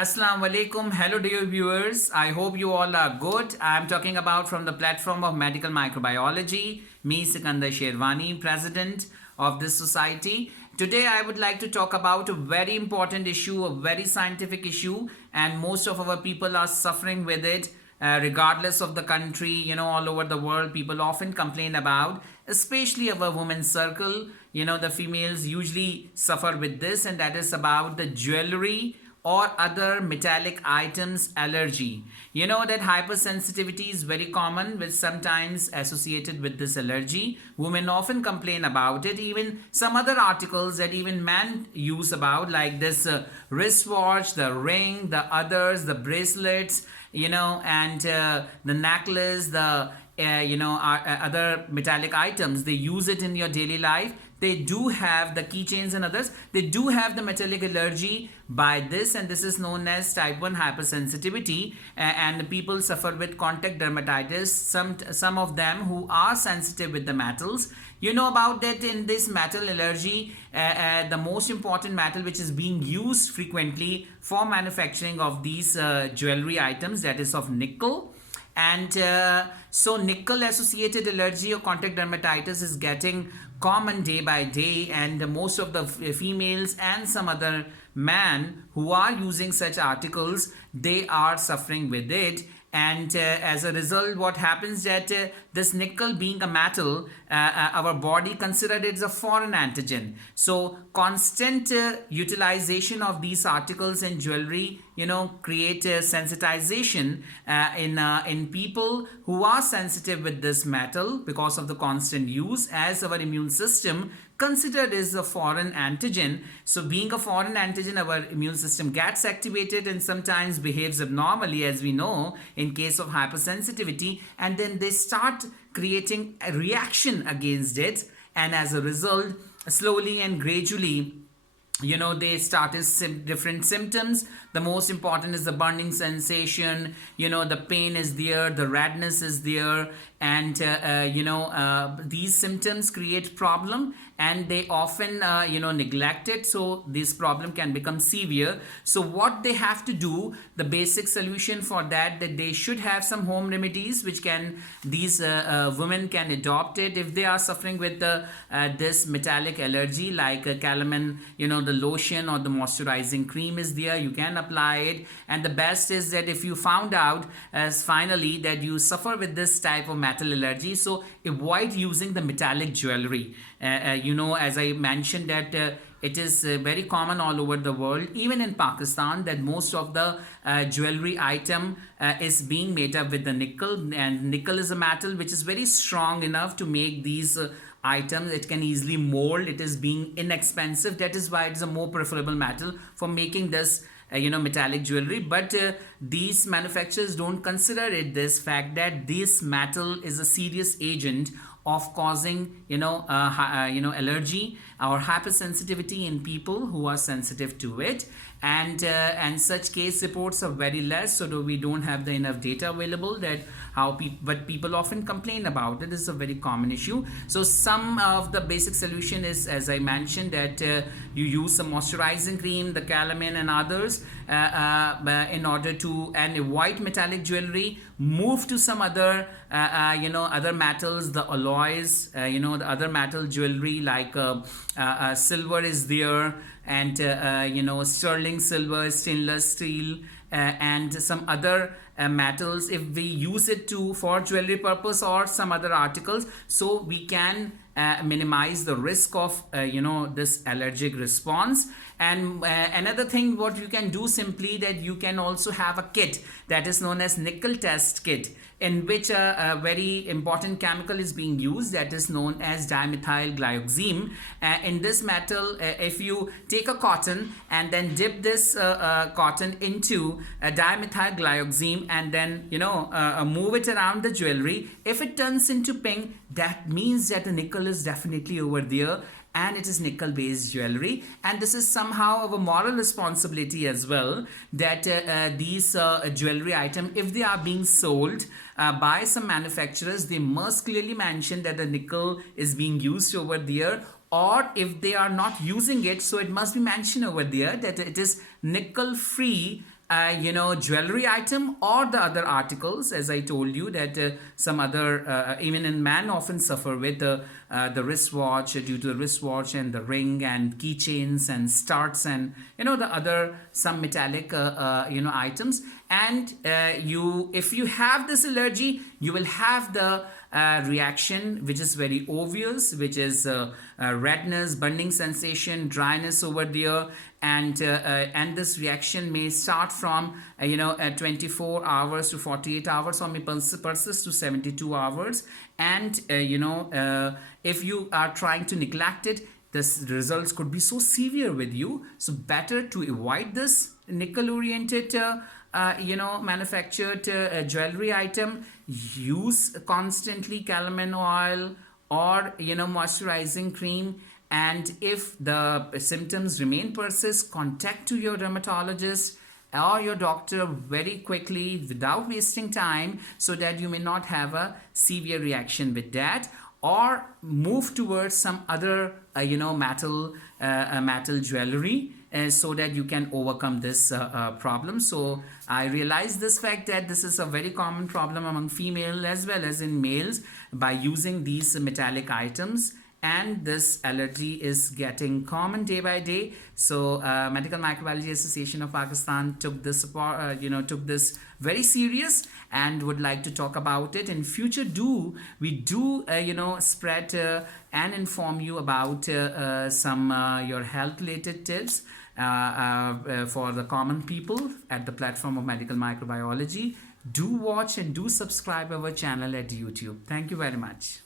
Assalamu alaikum. Hello, dear viewers. I hope you all are good. I'm talking about from the platform of medical microbiology. Me, Sikandar Sherwani, president of this society. Today, I would like to talk about a very important issue, a very scientific issue, and most of our people are suffering with it. Regardless of the country, all over the world, people often complain about, especially our women's circle. The females usually suffer with this, and that is about the jewelry or other metallic items allergy. You know that hypersensitivity is very common, with sometimes associated with this allergy. Women often complain about it. Even some other articles that even men use about, like this wristwatch, the ring, the others, the bracelets, and the necklace, the other metallic items. They use it in your daily life. They do have the keychains and others. They do have the metallic allergy by this, and this is known as type 1 hypersensitivity. And people suffer with contact dermatitis. Some of them who are sensitive with the metals. You know about that in this metal allergy, the most important metal which is being used frequently for manufacturing of these jewelry items, that is of nickel. And so nickel associated allergy or contact dermatitis is getting common day by day, and most of the females and some other men who are using such articles, they are suffering with it. And as a result, what happens that this nickel being a metal, our body considered it as a foreign antigen. So constant utilization of these articles in jewelry, create sensitization in people who are sensitive with this metal because of the constant use, as our immune system considered as a foreign antigen. So being a foreign antigen, our immune system gets activated and sometimes behaves abnormally, as we know in case of hypersensitivity, and then they start creating a reaction against it, and as a result, slowly and gradually, they start as different symptoms. The most important is the burning sensation, the pain is there, the redness is there, and these symptoms create problem, and they often neglect it, so this problem can become severe. So what they have to do, the basic solution for that they should have some home remedies which can these women can adopt it if they are suffering with this metallic allergy, like calamine, the lotion or the moisturizing cream is there, you can apply it. And the best is that if you found out as finally that you suffer with this type of metal allergy, so avoid using the metallic jewelry. As I mentioned that it is very common all over the world, even in Pakistan, that most of the jewelry item is being made up with the nickel, and nickel is a metal which is very strong enough to make these items. It can easily mold. It is being inexpensive. That is why it is a more preferable metal for making this metallic jewelry. But these manufacturers don't consider it, this fact that this metal is a serious agent of causing allergy or hypersensitivity in people who are sensitive to it. And such case reports are very less, so we don't have the enough data available that but people often complain about it. This is a very common issue. So some of the basic solution is, as I mentioned, that you use some moisturizing cream, the calamine and others, in order to, and avoid metallic jewelry, move to some other other metals, the alloys, the other metal jewelry, like silver is there, and sterling silver, stainless steel, and some other metals. If we use it for jewelry purpose or some other articles, so we can minimize the risk of this allergic response. And another thing what you can do, simply that you can also have a kit that is known as nickel test kit, in which a very important chemical is being used, that is known as dimethyl glyoxime. In this metal, if you take a cotton and then dip this cotton into dimethyl glyoxime and then move it around the jewelry, if it turns into pink, that means that the nickel is definitely over there, and it is nickel based jewelry. And this is somehow of a moral responsibility as well, that these jewelry items, if they are being sold by some manufacturers, they must clearly mention that the nickel is being used over there, or if they are not using it, so it must be mentioned over there that it is nickel free jewelry item or the other articles, as I told you that some other, even in man often suffer with the wristwatch, due to the wristwatch and the ring and keychains and studs and the other some metallic items. And if you have this allergy, you will have the reaction which is very obvious, which is redness, burning sensation, dryness over there, and this reaction may start from 24 hours to 48 hours, or may persist to 72 hours. And if you are trying to neglect it, the results could be so severe with you. So better to avoid this nickel oriented manufactured jewelry item. Use constantly calamine oil or moisturizing cream. And if the symptoms remain persist, contact to your dermatologist or your doctor very quickly without wasting time, so that you may not have a severe reaction with that, or move towards some other metal jewelry, so that you can overcome this problem. So I realize this fact that this is a very common problem among female as well as in males by using these metallic items, and this allergy is getting common day by day. So Medical Microbiology Association of Pakistan took this very serious and would like to talk about it in future. We do spread and inform you about some your health related tips for the common people at the platform of Medical Microbiology. Do watch and do subscribe our channel at YouTube. Thank you very much.